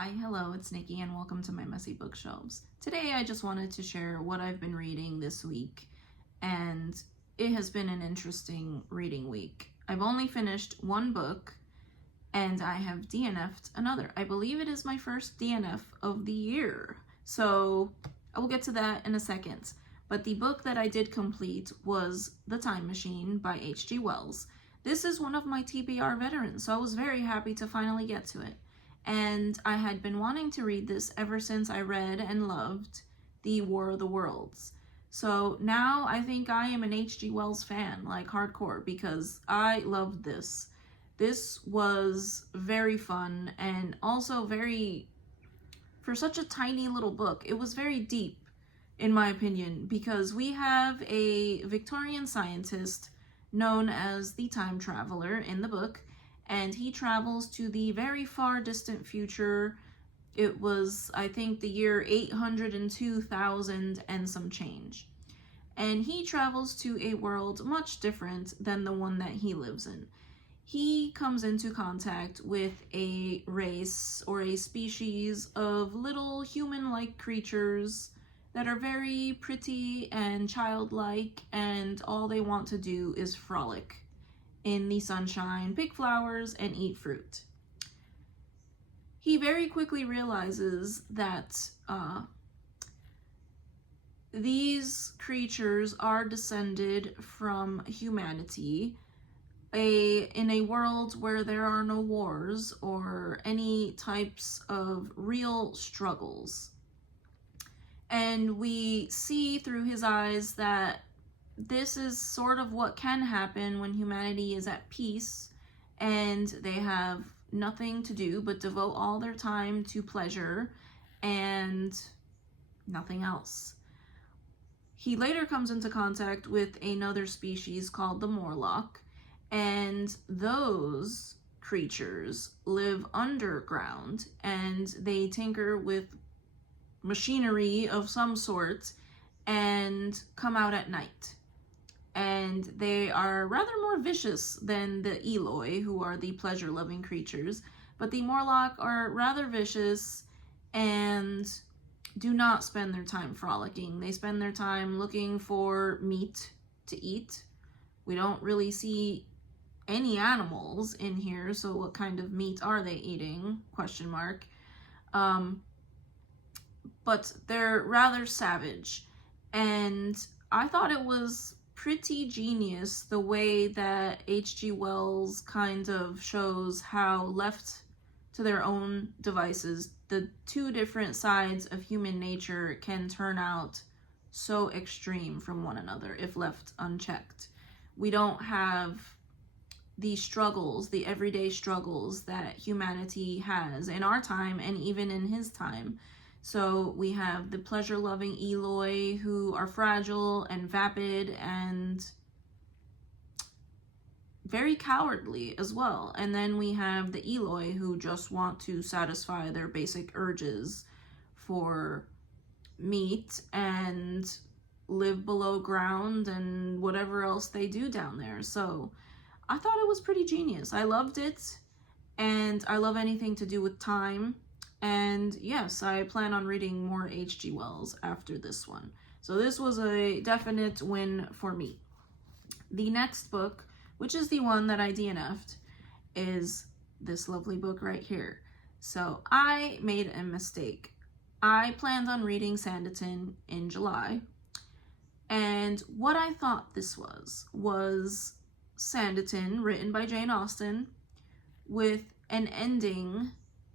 Hi, hello, it's Nikki and welcome to my messy bookshelves. Today I just wanted to share what I've been reading this week, and it has been an interesting reading week. I've only finished one book and I have DNF'd another. I believe it is my first DNF of the year, so I will get to that in a second. But the book that I did complete was The Time Machine by H.G. Wells. This is one of my TBR veterans, so I was very happy to finally get to it. And I had been wanting to read this ever since I read and loved The War of the Worlds. So now I think I am an H.G. Wells fan, like hardcore, because I loved this. This was very fun and also for such a tiny little book, it was very deep, in my opinion, because we have a Victorian scientist known as the Time Traveler in the book, and he travels to the very far distant future. It was, I think, the year 802,000 and some change. And he travels to a world much different than the one that he lives in. He comes into contact with a race or a species of little human-like creatures that are very pretty and childlike, and all they want to do is frolic in the sunshine, pick flowers, and eat fruit. He very quickly realizes that these creatures are descended from humanity, in a world where there are no wars or any types of real struggles. And we see through his eyes that this is sort of what can happen when humanity is at peace and they have nothing to do but devote all their time to pleasure and nothing else. He later comes into contact with another species called the Morlock, and those creatures live underground and they tinker with machinery of some sort and come out at night. And they are rather more vicious than the Eloi, who are the pleasure-loving creatures, but the Morlock are rather vicious and do not spend their time frolicking. They spend their time looking for meat to eat. We don't really see any animals in here, so what kind of meat are they eating? Question mark. But they're rather savage, and I thought it was pretty genius the way that H.G. Wells kind of shows how, left to their own devices, the two different sides of human nature can turn out so extreme from one another if left unchecked. We don't have the struggles, the everyday struggles that humanity has in our time and even in his time. So we have the pleasure-loving Eloi, who are fragile and vapid and very cowardly as well. And then we have the Eloi, who just want to satisfy their basic urges for meat and live below ground and whatever else they do down there. So I thought it was pretty genius. I loved it, and I love anything to do with time. And yes, I plan on reading more H.G. Wells after this one. So this was a definite win for me. The next book, which is the one that I DNF'd, is this lovely book right here. So I made a mistake. I planned on reading Sanditon in July, and what I thought this was Sanditon, written by Jane Austen, with an ending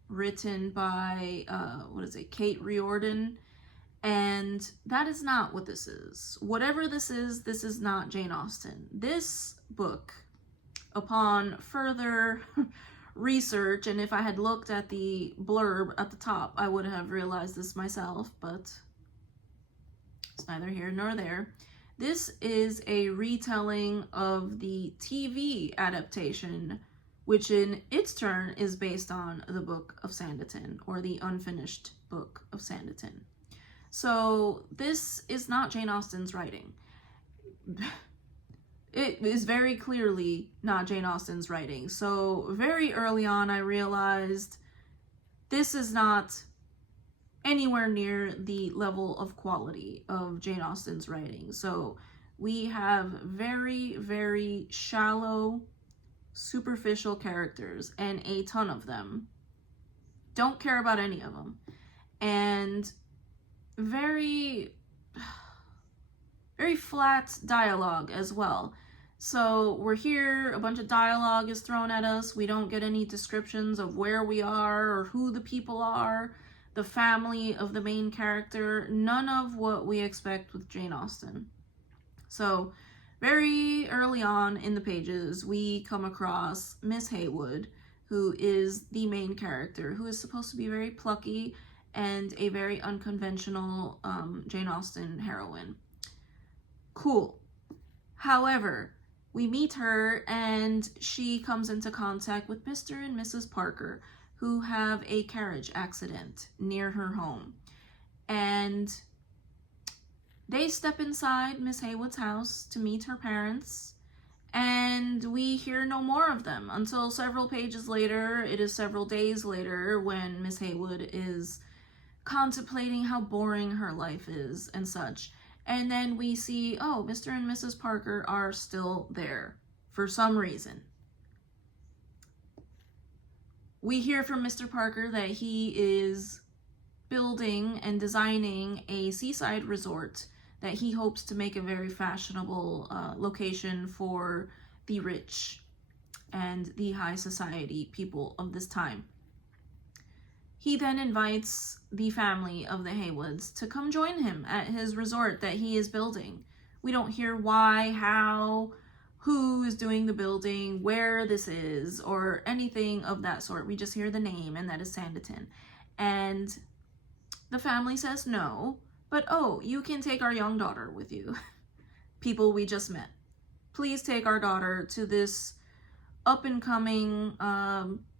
written by, Kate Riordan, and that is not what this is. Whatever this is not Jane Austen. This book, upon further research, and if I had looked at the blurb at the top, I would have realized this myself, but it's neither here nor there. This is a retelling of the TV adaptation, which in its turn is based on the Book of Sanditon, or the unfinished Book of Sanditon. So this is not Jane Austen's writing. It is very clearly not Jane Austen's writing. So very early on I realized this is not anywhere near the level of quality of Jane Austen's writing. So we have very, very shallow, superficial characters, and a ton of them. Don't care about any of them. And very, very flat dialogue as well. So we're here, a bunch of dialogue is thrown at us. We don't get any descriptions of where we are or who the people are, the family of the main character, none of what we expect with Jane Austen. So very early on in the pages, we come across Miss Haywood, who is the main character, who is supposed to be very plucky and a very unconventional Jane Austen heroine. Cool. However, we meet her and she comes into contact with Mr. and Mrs. Parker, who have a carriage accident near her home. And they step inside Miss Haywood's house to meet her parents, and we hear no more of them until several pages later. It is several days later when Miss Haywood is contemplating how boring her life is and such. And then we see, oh, Mr. and Mrs. Parker are still there for some reason. We hear from Mr. Parker that he is building and designing a seaside resort that he hopes to make a very fashionable location for the rich and the high society people of this time. He then invites the family of the Haywoods to come join him at his resort that he is building. We don't hear why, how, who is doing the building, where this is, or anything of that sort. We just hear the name, and that is Sanditon. And the family says no, but oh, you can take our young daughter with you. People we just met. Please take our daughter to this up-and-coming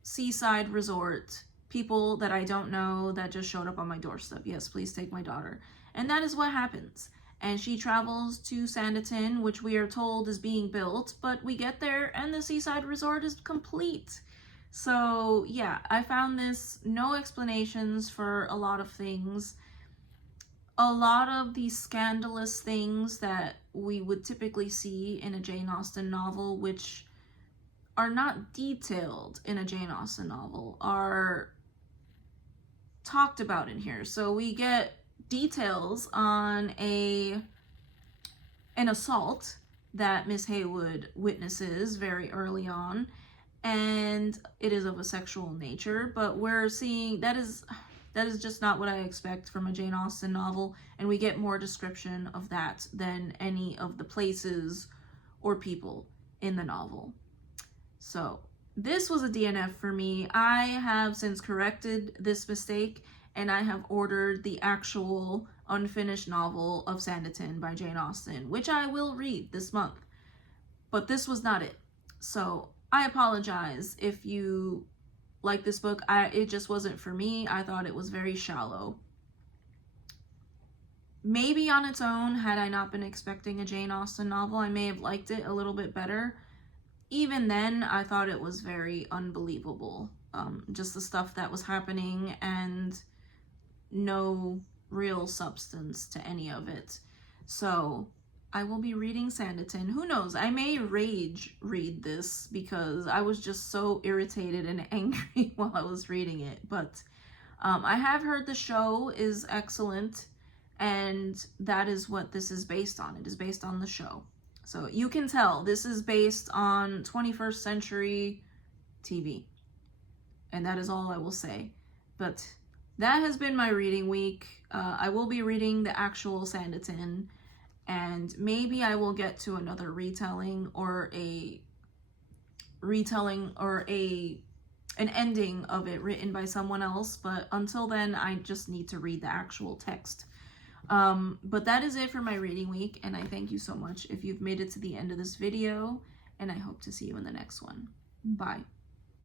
seaside resort. People that I don't know that just showed up on my doorstep. Yes, please take my daughter. And that is what happens. And she travels to Sanditon, which we are told is being built, but we get there and the seaside resort is complete. So yeah, I found this no explanations for a lot of things. A lot of these scandalous things that we would typically see in a Jane Austen novel, which are not detailed in a Jane Austen novel, are talked about in here. So we get details on an assault that Miss Haywood witnesses very early on, and it is of a sexual nature, but we're seeing that is just not what I expect from a Jane Austen novel, and we get more description of that than any of the places or people in the novel. So this was a DNF for me. I have since corrected this mistake, and I have ordered the actual unfinished novel of Sanditon by Jane Austen, which I will read this month. But this was not it. So I apologize if you like this book. It just wasn't for me. I thought it was very shallow. Maybe on its own, had I not been expecting a Jane Austen novel, I may have liked it a little bit better. Even then, I thought it was very unbelievable. Just the stuff that was happening and no real substance to any of it. So I will be reading Sanditon. Who knows? I may rage read this because I was just so irritated and angry while I was reading it. But I have heard the show is excellent, and that is what this is based on. It is based on the show. So you can tell this is based on 21st century TV. And that is all I will say. But that has been my reading week. I will be reading the actual Sanditon, and maybe I will get to another retelling or an ending of it written by someone else. But until then, I just need to read the actual text. But that is it for my reading week, and I thank you so much if you've made it to the end of this video, and I hope to see you in the next one. Bye.